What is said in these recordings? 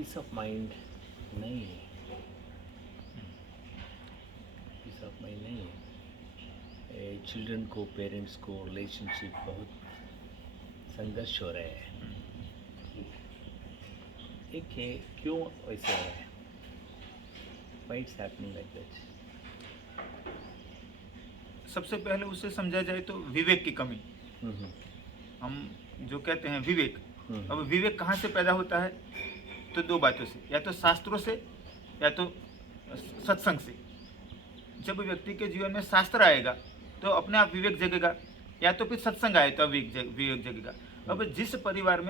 Piece of mind नहीं है, piece of mind नहीं है। चिल्ड्रन को, पेरेंट्स को रिलेशनशिप बहुत संघर्ष हो रहा है। एक है, क्यों ऐसे हो रहा है? Why it's happening like that? सबसे पहले उसे समझा जाए तो विवेक की कमी। हम्म, हम जो कहते हैं विवेक, हम्म, अब विवेक कहाँ से पैदा होता है? तो दो बातों से, या तो शास्त्रों से या तो सत्संग से। जब व्यक्ति के जीवन में शास्त्र आएगा तो अपने आप विवेक जगेगा, या तो फिर सत्संग आए तो विवेक जगेगा। अब जिस परिवार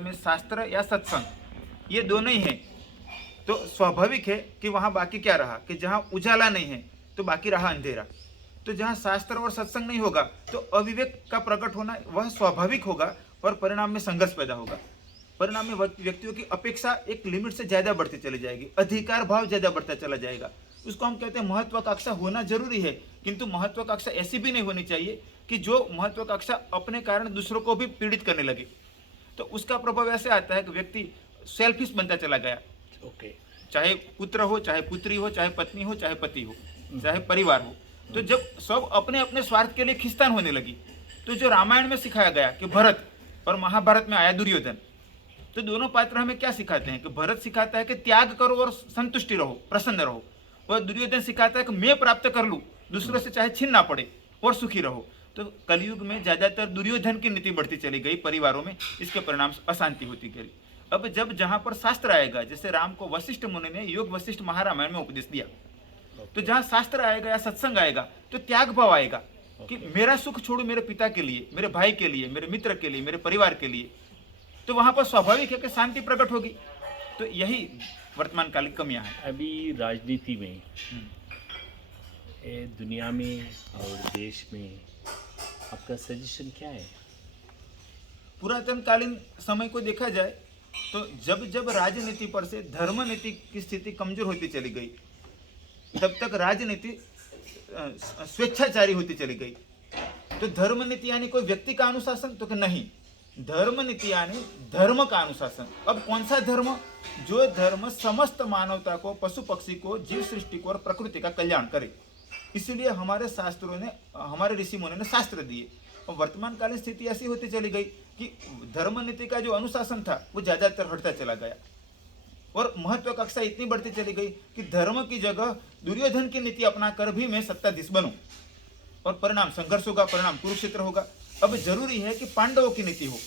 में शास्त्र या सत्संग ये दोनों ही हैं, तो स्वाभाविक है कि वहाँ बाकी क्या रहा, कि जहाँ उजाला नहीं है तो बाकी रहा अंधेरा। तो जहाँ शास्त्र और सत्संग नहीं होगा तो अविवेक का प्रकट होना वह स्वाभाविक होगा और परिणाम में संघर्ष पैदा होगा। परिणाम में व्यक्तियों की अपेक्षा एक लिमिट से ज्यादा बढ़ती चली जाएगी, अधिकार भाव ज्यादा बढ़ता चला जाएगा। उसको हम कहते हैं महत्वाकांक्षा होना जरूरी है, किंतु महत्वाकांक्षा ऐसी भी नहीं होनी चाहिए कि जो महत्वाकांक्षा अपने कारण दूसरों को भी पीड़ित करने लगे। तो उसका प्रभाव ऐसे आता है कि व्यक्ति सेल्फिश बनता चला गया। ओके। चाहे पुत्र हो, चाहे पुत्री हो, चाहे पत्नी हो, चाहे पति हो, चाहे परिवार हो, तो जब सब अपने अपने स्वार्थ के लिए खिंचातान होने लगी, तो जो रामायण में सिखाया गया कि भरत, और महाभारत में आया दुर्योधन, तो दोनों पात्र हमें क्या सिखाते हैं? कि भरत सिखाता है कि त्याग करो और संतुष्टि रहो, प्रसन्न रहो, और दुर्योधन सिखाता है कि मैं प्राप्त कर लूं, दूसरों से चाहे छीनना पड़े और सुखी रहो। तो कलयुग में ज्यादातर दुर्योधन की नीति बढ़ती चली गई परिवारों में, इसके परिणाम अशांति होती गई। अब जब जहां पर शास्त्र आएगा, जैसे राम को वशिष्ठ मुनि ने योग वशिष्ठ महारामायण में उपदेश दिया, तो जहां शास्त्र आएगा या सत्संग आएगा तो त्याग भाव आएगा कि मेरा सुख छोड़ू मेरे पिता के लिए, मेरे भाई के लिए, मेरे मित्र के लिए, मेरे परिवार के लिए। तो वहां पर स्वाभाविक है कि शांति प्रकट होगी। तो यही वर्तमान कालिक कमियां हैं। अभी राजनीति में, दुनिया में और देश में आपका सजेशन क्या है? पुरातन कालीन समय को देखा जाए तो जब जब राजनीति पर से धर्म नीति की स्थिति कमजोर होती चली गई, तब तक राजनीति स्वेच्छाचारी होती चली गई। तो धर्म नीति यानी कोई व्यक्ति का अनुशासन, तो कि नहीं, धर्म नीति यानी धर्म का अनुशासन। अब कौन सा धर्म? जो धर्म समस्त मानवता को, पशु पक्षी को, जीव सृष्टि को और प्रकृति का कल्याण करे। इसीलिए हमारे शास्त्रों ने, हमारे ऋषि मुनि ने शास्त्र दिए। और वर्तमान कालीन स्थिति ऐसी होती चली गई कि धर्म नीति का जो अनुशासन था वो ज्यादातर हटता चला गया, और महत्वाकांक्षा इतनी बढ़ती चली गई कि धर्म की जगह दुर्योधन की नीति अपनाकर भी मैं सत्ताधीश बनूं, और परिणाम संघर्ष होगा, परिणाम कुरुक्षेत्र होगा। अब जरूरी है कि पांडवों की नीति हो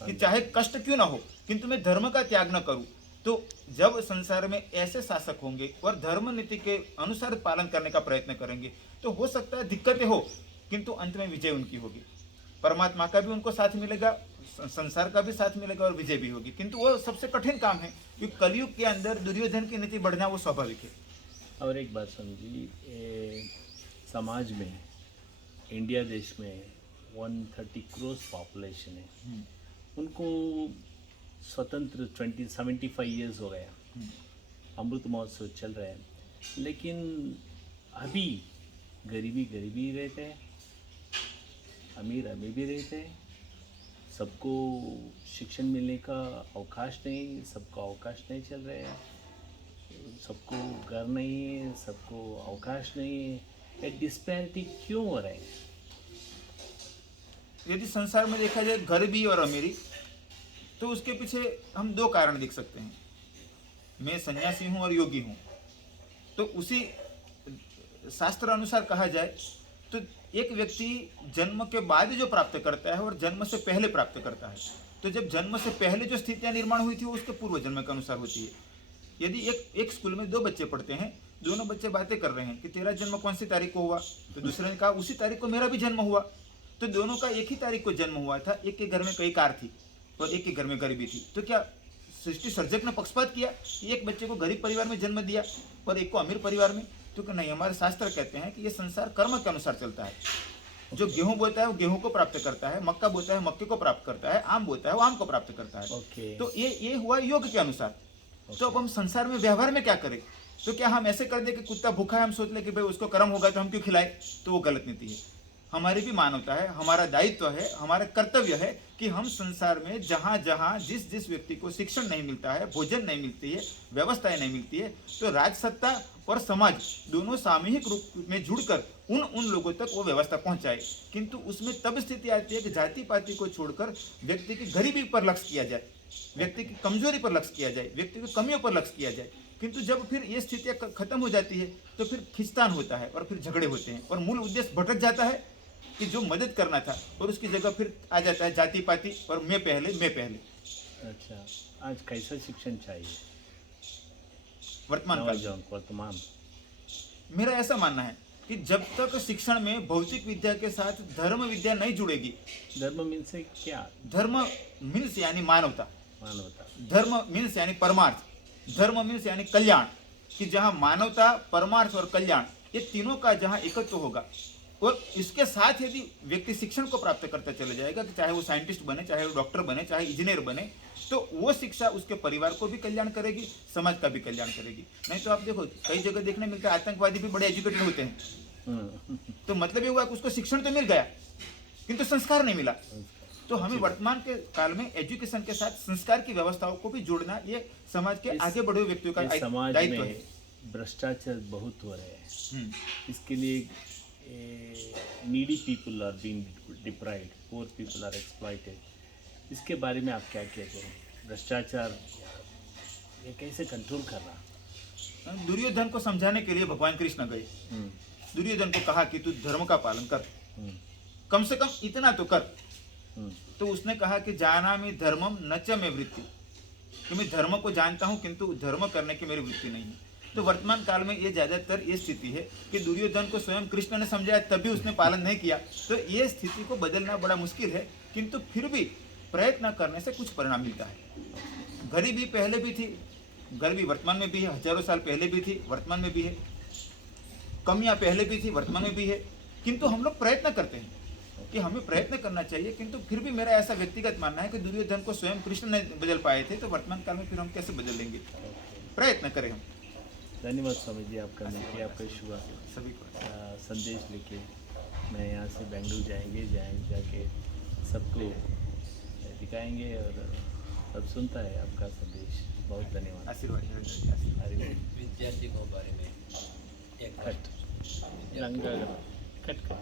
कि चाहे कष्ट क्यों ना हो, किंतु मैं धर्म का त्याग न करूं। तो जब संसार में ऐसे शासक होंगे और धर्म नीति के अनुसार पालन करने का प्रयत्न करेंगे, तो हो सकता है दिक्कतें हो, किंतु अंत में विजय उनकी होगी। परमात्मा का भी उनको साथ मिलेगा, संसार का भी साथ मिलेगा और विजय भी होगी। किंतु वो सबसे कठिन काम है, क्योंकि कलयुग के अंदर दुर्योधन की नीति बढ़ना वो स्वाभाविक है। और एक बात समझिए, समाज में, इंडिया देश में 130 करोड़ पॉपुलेशन है, उनको स्वतंत्र 75 ईयर्स हो गया, अमृत महोत्सव चल रहा है, लेकिन अभी गरीबी गरीबी रहते हैं, अमीर अमीर भी रहते हैं, सबको शिक्षण मिलने का अवकाश नहीं, सबको अवकाश नहीं चल रहा है, सबको घर नहीं है, सबको अवकाश नहीं है। ये डिस्पैरिटी क्यों हो रहा है? यदि संसार में देखा जाए गरीबी और अमीरी, तो उसके पीछे हम दो कारण देख सकते हैं। मैं सन्यासी हूं और योगी हूं, तो उसी शास्त्र अनुसार कहा जाए तो एक व्यक्ति जन्म के बाद जो प्राप्त करता है और जन्म से पहले प्राप्त करता है, तो जब जन्म से पहले जो स्थितियां निर्माण हुई थी वो उसके पूर्व जन्म के अनुसार होती है। यदि एक स्कूल में दो बच्चे पढ़ते हैं, दोनों बच्चे बातें कर रहे हैं कि तेरा जन्म कौन सी तारीख को हुआ, तो दूसरे ने कहा उसी तारीख को मेरा भी जन्म हुआ। तो दोनों का एक ही तारीख को जन्म हुआ था, एक के घर में कई कार थी और एक के घर में गरीबी थी। तो क्या सृष्टि सर्जक ने पक्षपात किया? एक बच्चे को गरीब परिवार में जन्म दिया और एक को अमीर परिवार में? तो नहीं, हमारे शास्त्र कहते हैं कि ये संसार कर्म के अनुसार चलता है। जो गेहूं बोता है वो गेहूं को प्राप्त करता है, मक्का बोता है मक्के को प्राप्त करता है, आम बोता है वो आम को प्राप्त करता है। तो ये हुआ योग के अनुसार। तो अब हम संसार में व्यवहार में क्या करें? तो क्या हम ऐसे कर दे कि कुत्ता भूखा है, हम सोच ले कि भाई उसको कर्म होगा तो हम क्यों खिलाए? तो वो गलत नीति है। हमारी भी मानवता है, हमारा दायित्व है, हमारा कर्तव्य है कि हम संसार में जहाँ जहाँ जिस जिस व्यक्ति को शिक्षण नहीं मिलता है, भोजन नहीं मिलती है, व्यवस्थाएं नहीं मिलती है, तो राजसत्ता और समाज दोनों सामूहिक रूप में जुड़कर उन लोगों तक वो व्यवस्था पहुंचाए। किंतु उसमें तब स्थिति आती है कि जाति पाति को छोड़कर व्यक्ति की गरीबी पर लक्ष्य किया जाए, व्यक्ति की कमजोरी पर लक्ष्य किया जाए, व्यक्ति की कमियों पर लक्ष्य किया जाए। किंतु जब फिर ये स्थितियां खत्म हो जाती है तो फिर खिंचतान होता है और फिर झगड़े होते हैं और मूल उद्देश्य भटक जाता है कि जो मदद करना था, और उसकी जगह फिर आ जाता है जाति पाति और मैं पहले। अच्छा, आज कैसा शिक्षण चाहिए वर्तमान काल नौजवान को? वर्तमान मेरा ऐसा मानना है कि जब तक शिक्षण में भौतिक विद्या के साथ धर्म विद्या नहीं जुड़ेगी, धर्म मीन्स से क्या? धर्म मीन्स यानी मानवता, मानवता। धर्म मीन्स यानी परमार्थ, धर्म मीन्स यानी कल्याण, कि जहाँ मानवता, परमार्थ और कल्याण ये तीनों का जहाँ एकत्व होगा, और इसके साथ यदि व्यक्ति शिक्षण को प्राप्त करता चला जाएगा कि चाहे वो साइंटिस्ट बने, चाहे वो डॉक्टर बने, चाहे इंजीनियर बने, तो वो शिक्षा उसके परिवार को भी कल्याण करेगी, समाज का भी कल्याण करेगी। नहीं तो आप देखो कई जगह देखने मिलता है आतंकवादी भी बड़े एजुकेटेड होते हैं, तो मतलब ये हुआ कि उसको शिक्षण तो मिल गया किंतु संस्कार नहीं मिला। तो हमें वर्तमान के काल में एजुकेशन के साथ संस्कार की व्यवस्थाओं को भी जोड़ना, ये समाज के आगे बढ़े हुए व्यक्तियों का समाज दायित्व में है। भ्रष्टाचार बहुत हो रहे हैं, इसके लिए needy people are being deprived, poor people are exploited. इसके बारे में आप क्या कहते हैं? भ्रष्टाचार ये कैसे कंट्रोल कर रहा? दुर्योधन को समझाने के लिए भगवान कृष्ण गए, दुर्योधन को कहा कि तू धर्म का पालन कर, कम से कम इतना तो कर। तो उसने कहा कि जानामि धर्मम न च मे वृत्ति, कि मैं धर्म को जानता हूं किंतु धर्म करने की मेरी वृत्ति नहीं है। तो वर्तमान काल में ये ज्यादातर ये स्थिति है कि दुर्योधन को स्वयं कृष्ण ने समझाया तभी उसने पालन नहीं किया। तो ये स्थिति को बदलना बड़ा मुश्किल है, किंतु फिर भी प्रयत्न करने से कुछ परिणाम मिलता है। गरीबी पहले भी थी, गरीबी वर्तमान में भी है, हजारों साल पहले भी थी, वर्तमान में भी है, कमियां पहले भी थी, वर्तमान में भी है, किंतु हम लोग प्रयत्न करते हैं कि हमें प्रयत्न करना चाहिए। किंतु फिर भी मेरा ऐसा व्यक्तिगत मानना है कि दुर्योधन को स्वयं कृष्ण नहीं बदल पाए थे, तो वर्तमान काल में फिर हम कैसे बदल लेंगे? प्रयत्न करें हम। धन्यवाद स्वामी जी, आपका मिलकर आपका शुभ सभी को संदेश लेके मैं यहाँ से बेंगलुरु जाके सबको दिखाएंगे और सब सुनता है आपका संदेश। बहुत धन्यवाद। आशीर्वाद। हरि विद्यार्थी को बारे में एक कट रंग कट कर